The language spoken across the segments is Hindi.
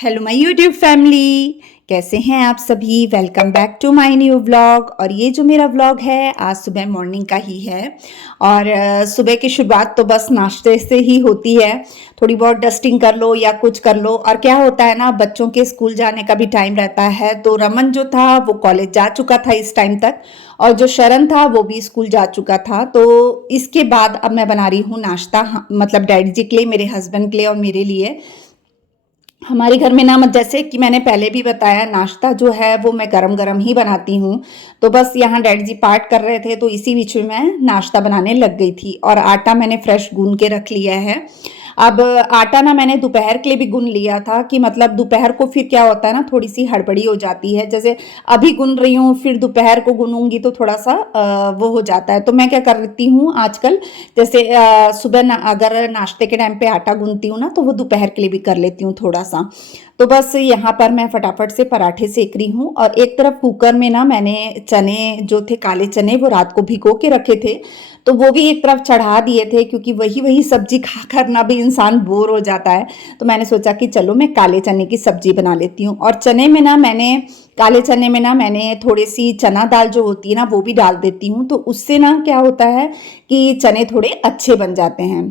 हेलो माय यूट्यूब फैमिली, कैसे हैं आप सभी। Welcome back to my new vlog. और ये जो मेरा व्लॉग है आज सुबह मॉर्निंग का ही है। और सुबह की शुरुआत तो बस नाश्ते से ही होती है। थोड़ी बहुत डस्टिंग कर लो या कुछ कर लो। और क्या होता है ना, बच्चों के स्कूल जाने का भी टाइम रहता है। तो रमन जो था वो कॉलेज जा चुका था इस टाइम तक, और जो शरण था वो भी स्कूल जा चुका था। तो इसके बाद अब मैं बना रही हूँ नाश्ता, मतलब डैडी जी के लिए, मेरे हस्बैंड के लिए और मेरे लिए। हमारे घर में ना, जैसे कि मैंने पहले भी बताया, नाश्ता जो है वो मैं गरम गरम ही बनाती हूँ। तो बस यहाँ डैडी जी पाठ कर रहे थे तो इसी बीच में मैं नाश्ता बनाने लग गई थी। और आटा मैंने फ्रेश गूंद के रख लिया है। अब आटा ना मैंने दोपहर के लिए भी गूंद लिया था, कि मतलब दोपहर को फिर क्या होता है ना, थोड़ी सी हड़बड़ी हो जाती है। जैसे अभी गूंद रही हूँ, फिर दोपहर को गूंदूंगी तो थोड़ा सा वो हो जाता है। तो मैं क्या करती हूँ आजकल, जैसे सुबह अगर नाश्ते के टाइम पे आटा गूंदती हूँ ना, तो वो दोपहर के लिए भी कर लेती हूँ थोड़ा सा। तो बस यहाँ पर मैं फटाफट से पराठे सेक रही हूँ। और एक तरफ कुकर में ना मैंने चने जो थे, काले चने, वो रात को भिगो के रखे थे, तो वो भी एक तरफ चढ़ा दिए थे, क्योंकि वही वही सब्जी खा कर ना भी इंसान बोर हो जाता है। तो मैंने सोचा कि चलो मैं काले चने की सब्जी बना लेती हूँ। और चने में ना मैंने, काले चने में ना मैंने थोड़ी सी चना दाल जो होती है ना वो भी डाल देती हूँ। तो उससे ना क्या होता है कि चने थोड़े अच्छे बन जाते हैं।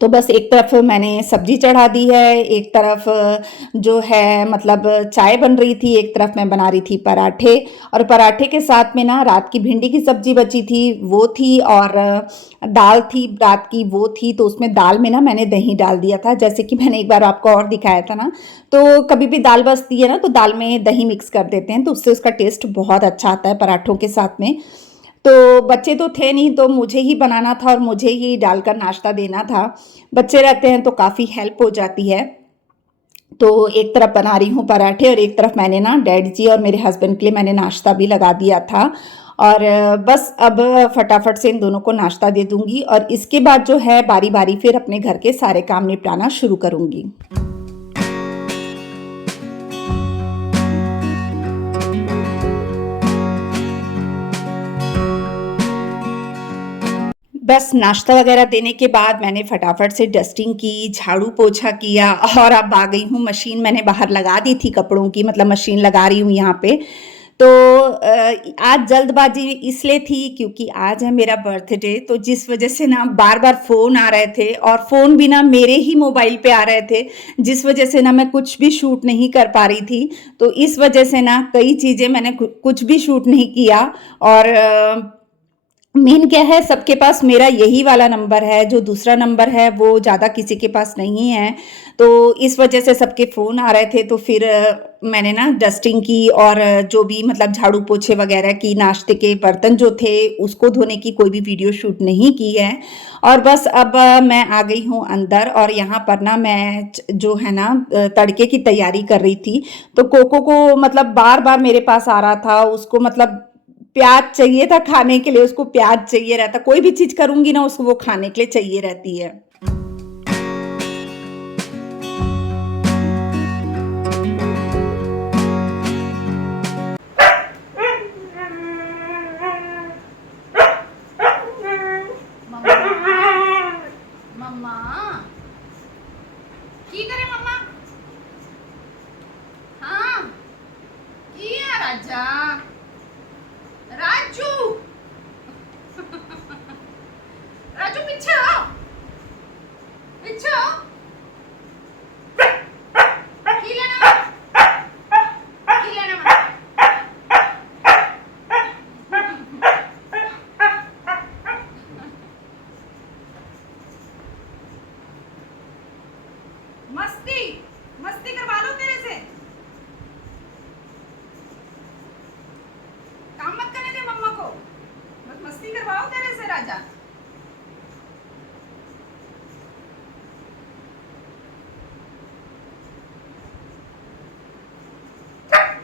तो बस एक तरफ मैंने सब्जी चढ़ा दी है, एक तरफ जो है मतलब चाय बन रही थी, एक तरफ मैं बना रही थी पराठे। और पराठे के साथ में ना रात की भिंडी की सब्जी बची थी वो थी, और दाल थी रात की वो थी। तो उसमें दाल में ना मैंने दही डाल दिया था, जैसे कि मैंने एक बार आपको और दिखाया था ना। तो कभी भी दाल बचती है ना तो दाल में दही मिक्स कर देते हैं, तो उससे उसका टेस्ट बहुत अच्छा आता है पराठों के साथ में। तो बच्चे तो थे नहीं, तो मुझे ही बनाना था और मुझे ही डालकर नाश्ता देना था। बच्चे रहते हैं तो काफ़ी हेल्प हो जाती है। तो एक तरफ बना रही हूँ पराठे, और एक तरफ मैंने ना डैडी जी और मेरे हस्बैंड के लिए मैंने नाश्ता भी लगा दिया था। और बस अब फटाफट से इन दोनों को नाश्ता दे दूंगी, और इसके बाद जो है बारी बारी फिर अपने घर के सारे काम निपटाना शुरू करूंगी। बस नाश्ता वगैरह देने के बाद मैंने फटाफट से डस्टिंग की, झाड़ू पोछा किया, और अब आ गई हूँ। मशीन मैंने बाहर लगा दी थी कपड़ों की, मतलब मशीन लगा रही हूँ यहाँ पे। तो आज जल्दबाजी इसलिए थी क्योंकि आज है मेरा बर्थडे, तो जिस वजह से ना बार बार फ़ोन आ रहे थे, और फ़ोन भी ना मेरे ही मोबाइल पे आ रहे थे, जिस वजह से ना मैं कुछ भी शूट नहीं कर पा रही थी। तो इस वजह से ना कई चीज़ें मैंने कुछ भी शूट नहीं किया। और मेन क्या है, सबके पास मेरा यही वाला नंबर है, जो दूसरा नंबर है वो ज़्यादा किसी के पास नहीं है। तो इस वजह से सबके फ़ोन आ रहे थे, तो फिर मैंने ना डस्टिंग की, और जो भी मतलब झाड़ू पोछे वगैरह की, नाश्ते के बर्तन जो थे उसको धोने की कोई भी वीडियो शूट नहीं की है। और बस अब मैं आ गई हूँ अंदर, और यहाँ पर ना मैं जो है ना तड़के की तैयारी कर रही थी। तो कोको को मतलब बार बार मेरे पास आ रहा था, उसको मतलब प्याज चाहिए था खाने के लिए, उसको प्याज चाहिए रहता, कोई भी चीज करूंगी ना उसको वो खाने के लिए चाहिए रहती है। मम्मा की करे मम्मा हाँ की है राजा राजू राजू पीछे आओ पीछे आओ की लेना मम्मा मस्ती मस्ती करवा लो तेरे से, काम मत करने दे मम्मा को, बस मस्ती करवाओ तेरे से राजा।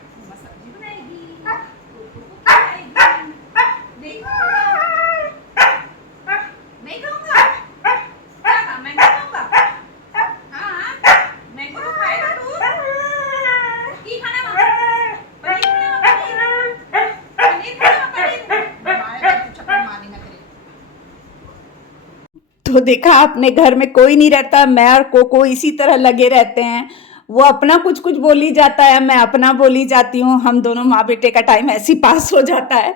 मम्मा सब्जी बनाएगी, कोको को खिलाएगी, नहीं खाऊंगा, नहीं खाऊंगा, क्या कहा मैं नहीं खाऊंगा, हाँ मैंगो तो खाएगा तू, की खाना मम्मा, पनीर खाना मम्मा, पनीर खाना पनीर, मारेगा तू चप्पल मारनी ना करे। तो देखा, अपने घर में कोई नहीं रहता, मैं और कोको इसी तरह लगे रहते हैं। वो अपना कुछ कुछ बोली जाता है, मैं अपना बोली जाती हूँ, हम दोनों माँ बेटे का टाइम ऐसे ही पास हो जाता है।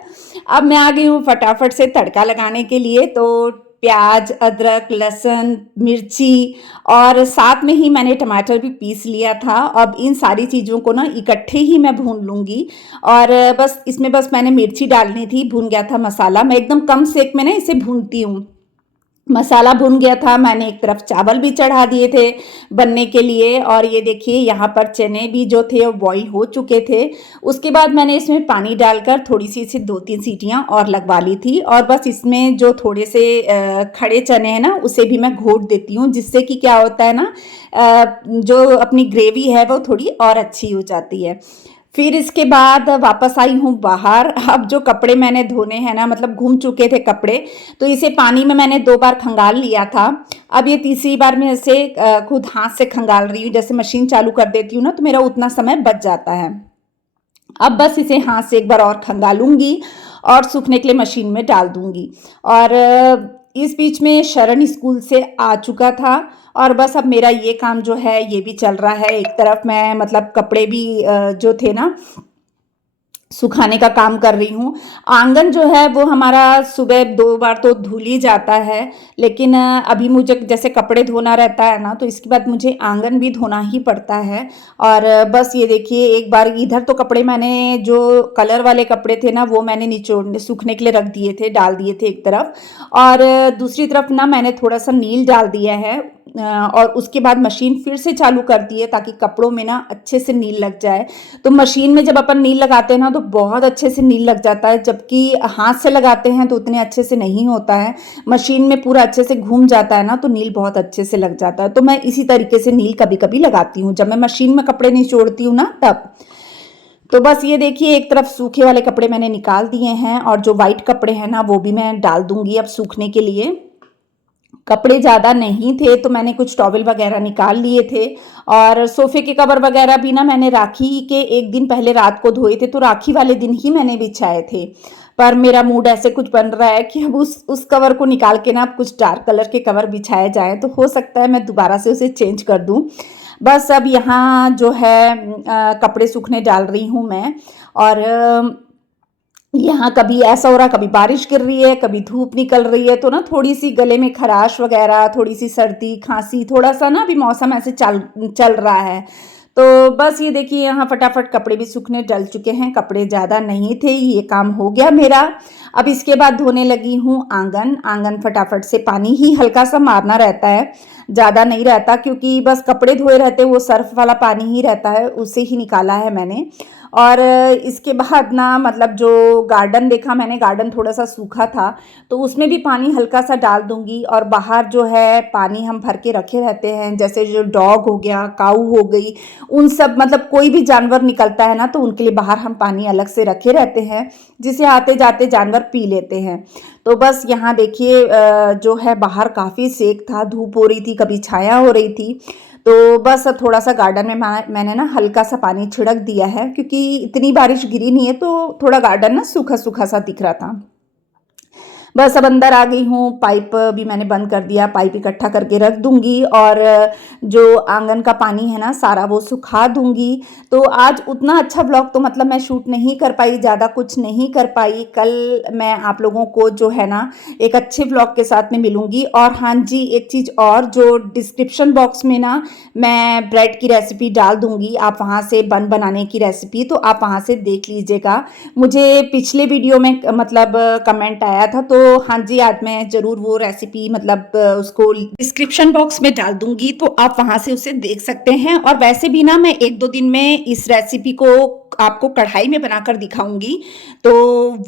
अब मैं आ गई हूँ फटाफट से तड़का लगाने के लिए, तो प्याज, अदरक, लहसुन, मिर्ची और साथ में ही मैंने टमाटर भी पीस लिया था। अब इन सारी चीज़ों को ना इकट्ठे ही मैं भून लूँगी। और बस इसमें बस मैंने मिर्ची डालनी थी, भून गया था मसाला। मैं एकदम कम सेक में ना इसे भूनती हूँ। मसाला भुन गया था, मैंने एक तरफ चावल भी चढ़ा दिए थे बनने के लिए, और ये देखिए यहाँ पर चने भी जो थे वो बॉईल हो चुके थे। उसके बाद मैंने इसमें पानी डालकर थोड़ी सी इसे 2-3 सीटियाँ और लगवा ली थी, और बस इसमें जो थोड़े से खड़े चने हैं ना उसे भी मैं घोट देती हूँ, जिससे कि क्या होता है ना, जो अपनी ग्रेवी है वो थोड़ी और अच्छी हो जाती है। फिर इसके बाद वापस आई हूँ बाहर। अब जो कपड़े मैंने धोने हैं ना, मतलब घूम चुके थे कपड़े, तो इसे पानी में मैंने 2 बार खंगाल लिया था। अब ये तीसरी बार मैं इसे खुद हाथ से खंगाल रही हूँ। जैसे मशीन चालू कर देती हूँ ना तो मेरा उतना समय बच जाता है। अब बस इसे हाथ से एक बार और खंगालूंगी और सूखने के लिए मशीन में डाल दूंगी। और इस बीच में शरण स्कूल से आ चुका था, और बस अब मेरा ये काम जो है ये भी चल रहा है। एक तरफ मैं मतलब कपड़े भी जो थे ना सुखाने का काम कर रही हूँ। आंगन जो है वो हमारा सुबह 2 बार तो धुल ही जाता है, लेकिन अभी मुझे जैसे कपड़े धोना रहता है ना, तो इसके बाद मुझे आंगन भी धोना ही पड़ता है। और बस ये देखिए, एक बार इधर तो कपड़े मैंने जो कलर वाले कपड़े थे ना वो मैंने निचोड़ने सूखने के लिए रख दिए थे, डाल दिए थे एक तरफ, और दूसरी तरफ ना मैंने थोड़ा सा नील डाल दिया है। और उसके बाद मशीन फिर से चालू कर दी है ताकि कपड़ों में ना अच्छे से नील लग जाए। तो मशीन में जब अपन नील लगाते हैं ना तो बहुत अच्छे से नील लग जाता है, जबकि हाथ से लगाते हैं तो उतने अच्छे से नहीं होता है। मशीन में पूरा अच्छे से घूम जाता है ना तो नील बहुत अच्छे से लग जाता है। तो मैं इसी तरीके से नील कभी कभी लगाती हूँ जब मैं मशीन में कपड़े निचोड़ती हूँ ना तब। तो बस ये देखिए, एक तरफ सूखे वाले कपड़े मैंने निकाल दिए हैं, और जो वाइट कपड़े हैं ना वो भी मैं डाल दूंगी अब सूखने के लिए। कपड़े ज़्यादा नहीं थे तो मैंने कुछ टॉवल वगैरह निकाल लिए थे, और सोफ़े के कवर वगैरह भी ना मैंने राखी के एक दिन पहले रात को धोए थे, तो राखी वाले दिन ही मैंने बिछाए थे। पर मेरा मूड ऐसे कुछ बन रहा है कि अब उस कवर को निकाल के ना अब कुछ डार्क कलर के कवर बिछाए जाएँ, तो हो सकता है मैं दोबारा से उसे चेंज कर दूँ। बस अब यहाँ जो है कपड़े सूखने डाल रही हूँ मैं। और यहाँ कभी ऐसा हो रहा, कभी बारिश गिर रही है, कभी धूप निकल रही है, तो ना थोड़ी सी गले में खराश वगैरह, थोड़ी सी सर्दी खांसी, थोड़ा सा ना अभी मौसम ऐसे चल चल रहा है। तो बस ये देखिए, यहाँ फटाफट कपड़े भी सूखने डल चुके हैं। कपड़े ज़्यादा नहीं थे, ये काम हो गया मेरा। अब इसके बाद धोने लगी हूँ आंगन। आंगन फटाफट से पानी ही हल्का सा मारना रहता है, ज़्यादा नहीं रहता, क्योंकि बस कपड़े धोए रहते वो सर्फ वाला पानी ही रहता है, उसे ही निकाला है मैंने। और इसके बाद ना मतलब जो गार्डन देखा मैंने, गार्डन थोड़ा सा सूखा था तो उसमें भी पानी हल्का सा डाल दूंगी। और बाहर जो है पानी हम भर के रखे रहते हैं, जैसे जो डॉग हो गया, काऊ हो गई, उन सब मतलब कोई भी जानवर निकलता है ना तो उनके लिए बाहर हम पानी अलग से रखे रहते हैं, जिसे आते जाते जानवर पी लेते हैं। तो बस यहाँ देखिए, जो है बाहर काफ़ी सेक था, धूप हो रही थी, कभी छाया हो रही थी। तो बस थोड़ा सा गार्डन में मैंने ना हल्का सा पानी छिड़क दिया है, क्योंकि इतनी बारिश गिरी नहीं है तो थोड़ा गार्डन ना सूखा सूखा सा दिख रहा था। बस अब अंदर आ गई हूँ। पाइप भी मैंने बंद कर दिया, पाइप इकट्ठा करके रख दूंगी, और जो आंगन का पानी है ना सारा वो सुखा दूंगी। तो आज उतना अच्छा व्लॉग तो मतलब मैं शूट नहीं कर पाई, ज़्यादा कुछ नहीं कर पाई। कल मैं आप लोगों को जो है ना एक अच्छे व्लॉग के साथ में मिलूंगी। और हाँ जी, एक चीज़ और, जो डिस्क्रिप्शन बॉक्स में ना मैं ब्रेड की रेसिपी डाल दूंगी, आप वहाँ से बन बनाने की रेसिपी, तो आप वहाँ से देख लीजिएगा। मुझे पिछले वीडियो में मतलब कमेंट आया था, तो हाँ जी आज मैं ज़रूर वो रेसिपी मतलब उसको डिस्क्रिप्शन बॉक्स में डाल दूंगी, तो आप वहाँ से उसे देख सकते हैं। और वैसे भी ना मैं 1-2 दिन में इस रेसिपी को आपको कढ़ाई में बनाकर दिखाऊंगी, तो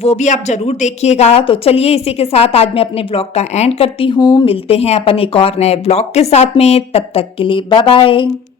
वो भी आप ज़रूर देखिएगा। तो चलिए, इसी के साथ आज मैं अपने ब्लॉग का एंड करती हूँ। मिलते हैं अपन एक और नए ब्लॉग के साथ में, तब तक के लिए बाय बाय।